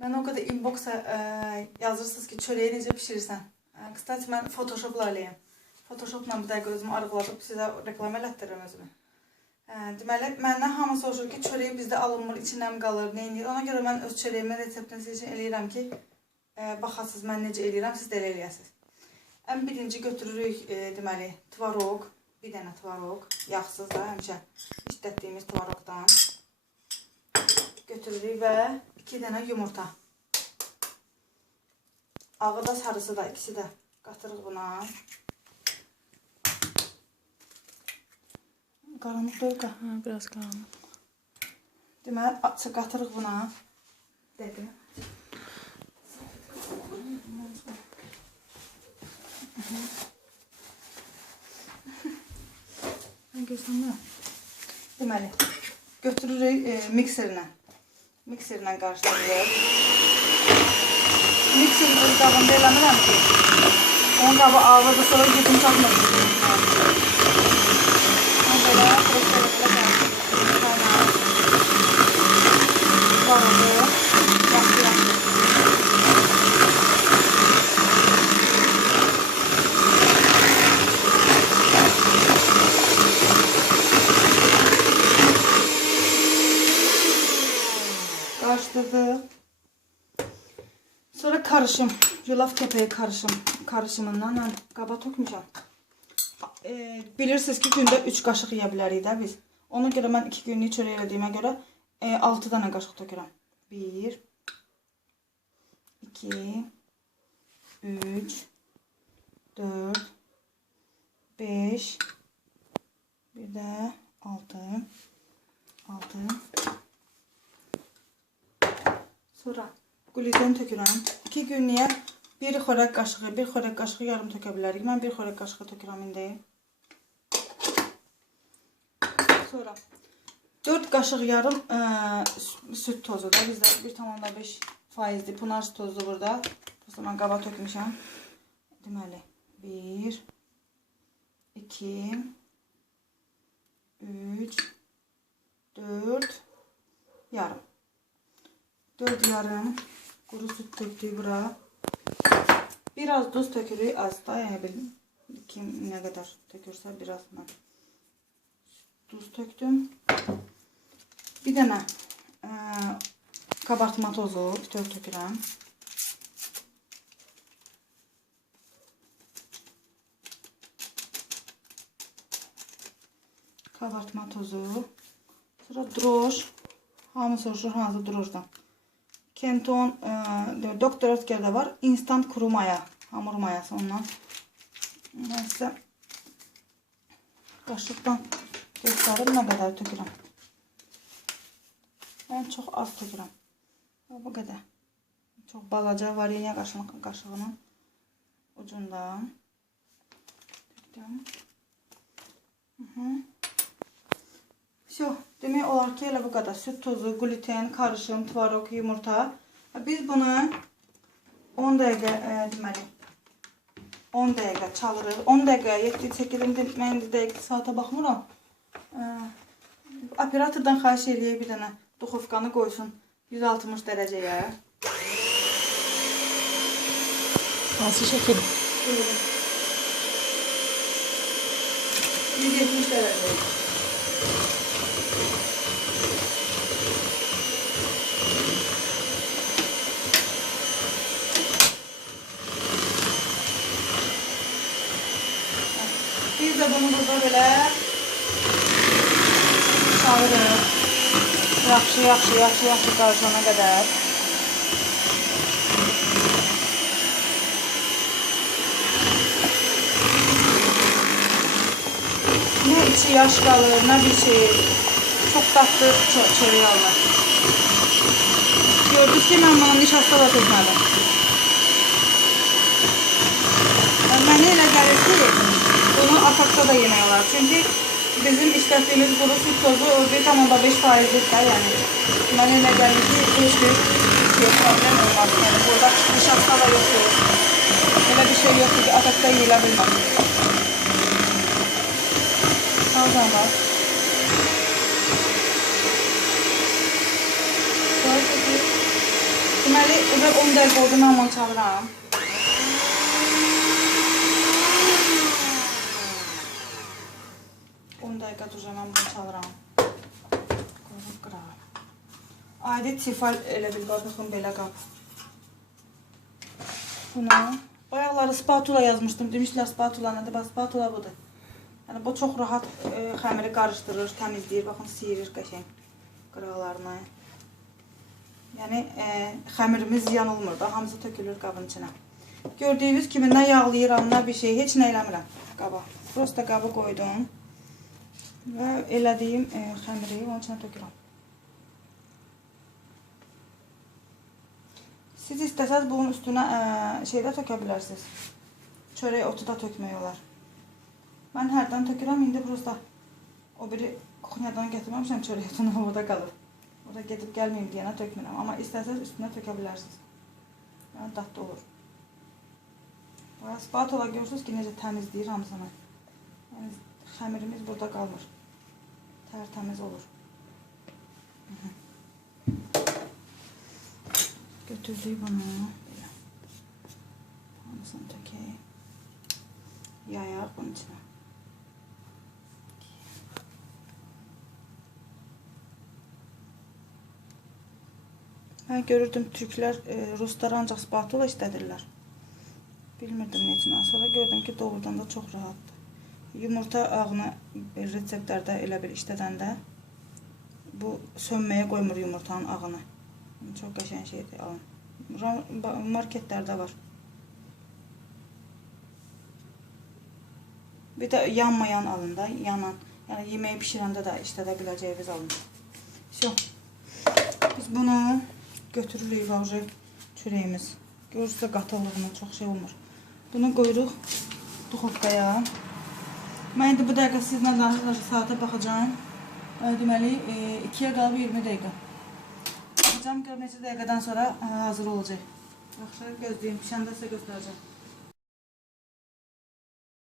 Mən o qədər inboxa yazırsınız ki, çörəyi necə pişirirsən. Kısaca mən Photoshopla eləyəm. Photoshopla bir dəqiqə özümü arıqladıb sizə reklam elətdirirəm özümü. Deməli, məndən hamı soruşur ki, çörəyin bizdə alınmır, içindən qalır, nə edir? Ona görə mən öz çörəyimin reseptini sizin üçün eləyirəm ki, baxasınız mən necə eləyirəm, siz də elə eləyəsiniz. Ən birinci götürürük, deməli, tvaroq, bir dənə tvaroq, yağsız da, həmişə işlətdiyimiz tvaroqdan. Götürürük və 2 dənə yumurta. Ağı da, sarısı da, ikisi də qatırıq buna. Qaranlıq deyil ki? Hə, biraz qaranlıq. Deməli, qatırıq buna. Dəqiq. Mən görsənmə. Deməli, götürürük mikserlə. Mikserlə qarışdırırıq. Mikserin öz qabında eləmirəm ki, onun qabı ağırdır, sonra gücüm çatmır. Belə proseslə qarışdırırıq. Qarışdırırıq. Yaxşı. Qarışdırdım. Sonra karışım, yulaf kəpəyi karışımından mən qaba tökmüşəm. Bilirsiniz ki, gündə 3 qaşıq yeyə bilərik də biz. Ona görə mən 2 günlük çörək elədiyimə görə 6 dənə qaşıq tökürəm. 1, 2, 3, 4, 5, bir də 6. Sonra gluten tökürəm. 2 günlüyə 1 xörək qaşığı, 1 xörək qaşığı yarım tökə bilərik. Mən 1 xörək qaşığı tökürəm indi. Sonra 4 qaşıq yarım süt tozu da. Bizdə 1,5%'dir. Pınar süt tozu burada. Prosta mən qaba tökmüşəm. Deməli 1, 2, 3, 4, yarım. 4 yarım kuru süt töktük bura. Biraz duz tökürük, az da, yəni kim nə qədər tökürsə biraz mən duz töktüm. Bir dənə kabartma tozu bütöv tökürəm. Kabartma tozu. Sonra droş. Hamı soruşur hansı droşdan. Kenton, Doktor Ötker'de var. Instant kuru maya. Hamur mayası ondan. Ben size kaşıktan göstereyim ne kadar tökürəm. Ben çok az tökürəm. Bu kadar. Çok balaca varenya kaşığının ucundan töktüm. Все, demək olar ki, elə bu qədər. Süt tozu, gluten, karışım, tvarok, yumurta. Biz bunu 10 dəqiqə, deməli, 10 dəqiqə çalırıq. 10 dəqiqə, 7-8, mən indi dəqiq saata baxmıram. Operatordan xahiş eləyək bir dənə duxovkanı qoysun 160 dərəcəyə. Hansı şəkil? 170 dərəcəyə. Biz de bunu burada böyle çalırıq. Yaxşı qarışana qədər. Nə içi yaş qalır, nə bir şey. Çok tatlı çörək alır. Gördünüz ki, mən buna nişasta da tökmədim. Mənə elə gəlir ki, bunu atakta da yemək olar. Çünki bizim işlətdiyimiz kuru süt tozu 1,5%'dir də, yəni. Mənə elə gəlir ki, heç bir problem olmaz. Yəni, burada nişasta da yoxdur. Elə bir şey yoxdur ki, atakta yeyilə bilməz. Sağdan var. Deməli, o da 10 dəqiqə oldu, mən onu çalıram. Duracağım, mən bunu çalıram. Qoyuruq qırağa. Adi tifal elə bil, baxın, belə qab. Bunu, bayaqları spatula yazmışdım. Demişdilər spatula nədir? Bax, spatula budur. Yəni, bu çox rahat xəmiri qarışdırır, təmizləyir. Baxın, siyirir qəşəng qıraqlarını. Yəni, xəmirimiz ziyan olmur da, hamısı tökülür qabın içinə. Gördüyünüz kimi, nə yağlayıram, nə bir şey, heç nə eləmirəm qaba. Prosta qabı qoydum. Və elədiyim xəmiri onun içine tökürəm. Siz istəsəz bunun üstünə şey də tökə bilərsiniz. Çörək otu da tökmək olar. Mən hərdən tökürəm, indi prosta o biri kuxunyadan gətirməmişəm, çörək otunu havada qalır. Orada gedib gəlməyim deyənə tökmürəm. Amma istəsəz üstünə tökə bilərsiniz. Yəni dadlı olur. Spatula görürsünüz ki, necə təmizləyir hamısını. Yəni xəmirimiz burada qalmır. Tərtəmiz olur. Götürdük bunu. Hamısını tökək. Yayaq bunun içine. Mən görürdüm, türklər, ruslar ancaq spatula istədirlər. Bilmirdim neçindən. Sonra gördüm ki, doğrudan da çox rahatdır. Yumurta ağını reseptlərdə elə bir işlədəndə bu sönməyə qoymur yumurtanın ağını. Çox qəşəng şeydir, alın. Marketlərdə var. Bir də yanmayan alın da, yanan. Yəni yeməyi pişirəndə də işlədə biləcəyiniz alın. Biz bunu götürürük vəvcə çörəyimiz. Görürsünüz qatılığını, çox şey olmur. Bunu qoyuruq duxovkaya. Mən indi bu dəqiqə sizlə danışıq saata baxacağım. Deməli 2-yə qalıb 20 dəqiqə. Baxacağım, gör neçə dəqiqədən sonra hazır olacaq. Yaxşı, gözləyim, pişəndə sizə göstərəcəm.